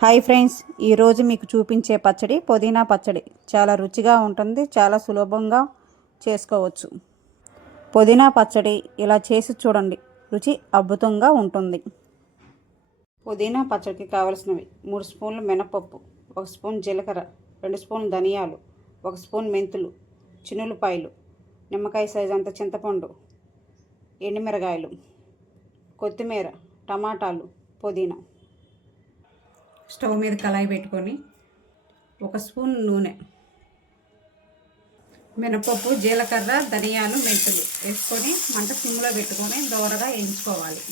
Hi friends ఈరోజు మీకు చూపించే పచ్చడి పుదీనా పచ్చడి. చాలా రుచిగా ఉంటుంది చాలా సులభంగా చేసుకోవచ్చు. పుదీనా పచ్చడి ఇలా చేసి చూడండి రుచి అద్భుతంగా ఉంటుంది. పుదీనా పచ్చడికి కావలసినవి మూడు స్పూన్లు మినపప్పు ఒక స్పూన్ జీలకర్ర రెండు స్పూన్లు ధనియాలు ఒక స్పూన్ మెంతులు చిన్నులపాయలు నిమ్మకాయ సైజు అంత చింతపండు ఎండుమిరగాయలు కొత్తిమీర టమాటాలు పుదీనా. స్టవ్ మీద కళాయి పెట్టుకొని ఒక స్పూన్ నూనె మినపప్పు జీలకర్ర ధనియాలు మెంతులు వేసుకొని మంట సిమ్లో పెట్టుకొని దోరగా వేయించుకోవాలి.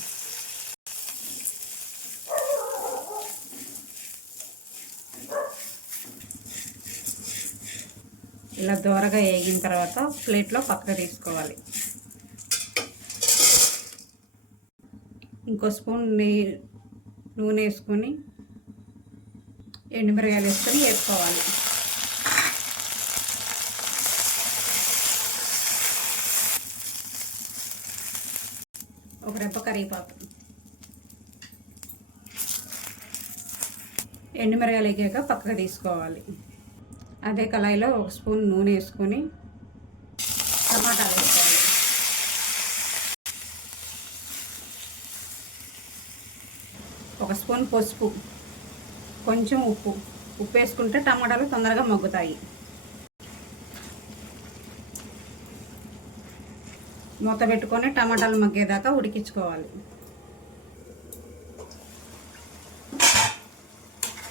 ఇలా దోరగా వేగిన తర్వాత ప్లేట్లో పక్కకు తీసుకోవాలి. ఇంకో స్పూన్ నూనె వేసుకొని ఎండుమిరగాయలు వేసుకొని వేసుకోవాలి. ఒక రెబ్బ కరివేపాకు. ఎండుమిరగాయలు ఎగ్గాక పక్కకు తీసుకోవాలి. అదే కళాయిలో ఒక స్పూన్ నూనె వేసుకొని టమాటాలు వేసుకోవాలి. ఒక స్పూన్ పసుపు. కొంచెం ఉప్పు. ఉప్పు వేసుకుంటే టమాటాలు తొందరగా మగ్గుతాయి. మూత పెట్టుకొని టమాటాలు మగ్గేదాకా ఉడికించుకోవాలి.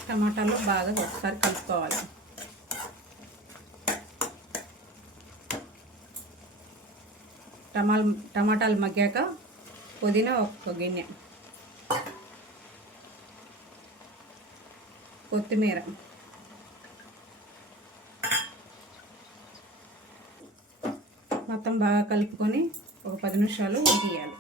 టమాటాలు బాగా ఒకసారి కలుపుకోవాలి. టమా టమాటాలు మగ్గాక పుదీనా ఒక గిన్నె. కొత్తిమీర. మొత్తం బాగా కలుపుకొని ఒక పది నిమిషాలు ఉడికియాలి.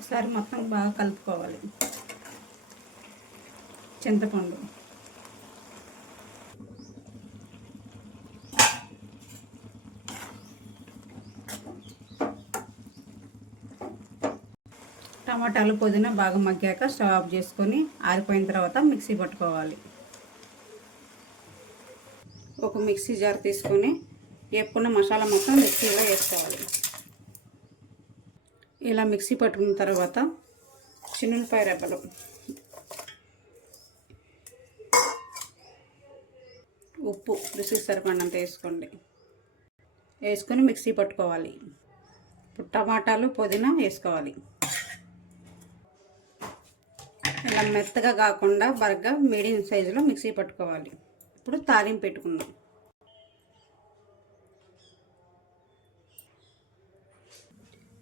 ఒకసారి మొత్తం బాగా కలుపుకోవాలి. చింతపండు. టమాటాలు పుదీనా బాగా మగ్గాక స్టవ్ ఆఫ్ చేసుకొని ఆరిపోయిన తర్వాత మిక్సీ పట్టుకోవాలి. ఒక మిక్సీ జార్ తీసుకొని వేపుకున్న మసాలా మొత్తం మిక్సీలో వేసుకోవాలి. ఇలా మిక్సీ పట్టుకున్న తర్వాత చిన్నులపాయ రెబ్బలు. ఉప్పు రుచికి సరిపడినంత వేసుకోండి. వేసుకొని మిక్సీ పట్టుకోవాలి. ఇప్పుడు టమాటాలు పుదీనా వేసుకోవాలి. ఇలా మెత్తగా కాకుండా బరగ్గా మీడియం సైజులో మిక్సీ పట్టుకోవాలి. ఇప్పుడు తాలింపు పెట్టుకుందాం.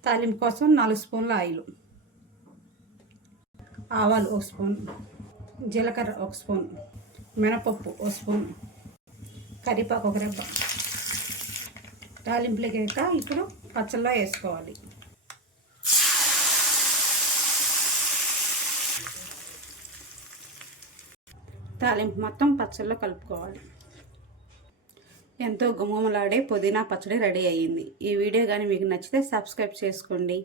తాలింపు కోసం నాలుగు స్పూన్ల ఆయిల్. ఆవాలు ఒక స్పూన్. జీలకర్ర ఒక స్పూన్. మినపప్పు ఒక స్పూన్. కరివేపాకు ఒక రెబ్బ. తాలింపులకేక ఇప్పుడు పచ్చళ్ళలో వేసుకోవాలి. తాలింపు మొత్తం పచ్చళ్ళలో కలుపుకోవాలి. ఎంతో గుమ్మలాడే పుదీనా పచ్చడి రెడీ అయ్యింది. ఈ వీడియో కానీ మీకు నచ్చితే సబ్స్క్రైబ్ చేసుకోండి.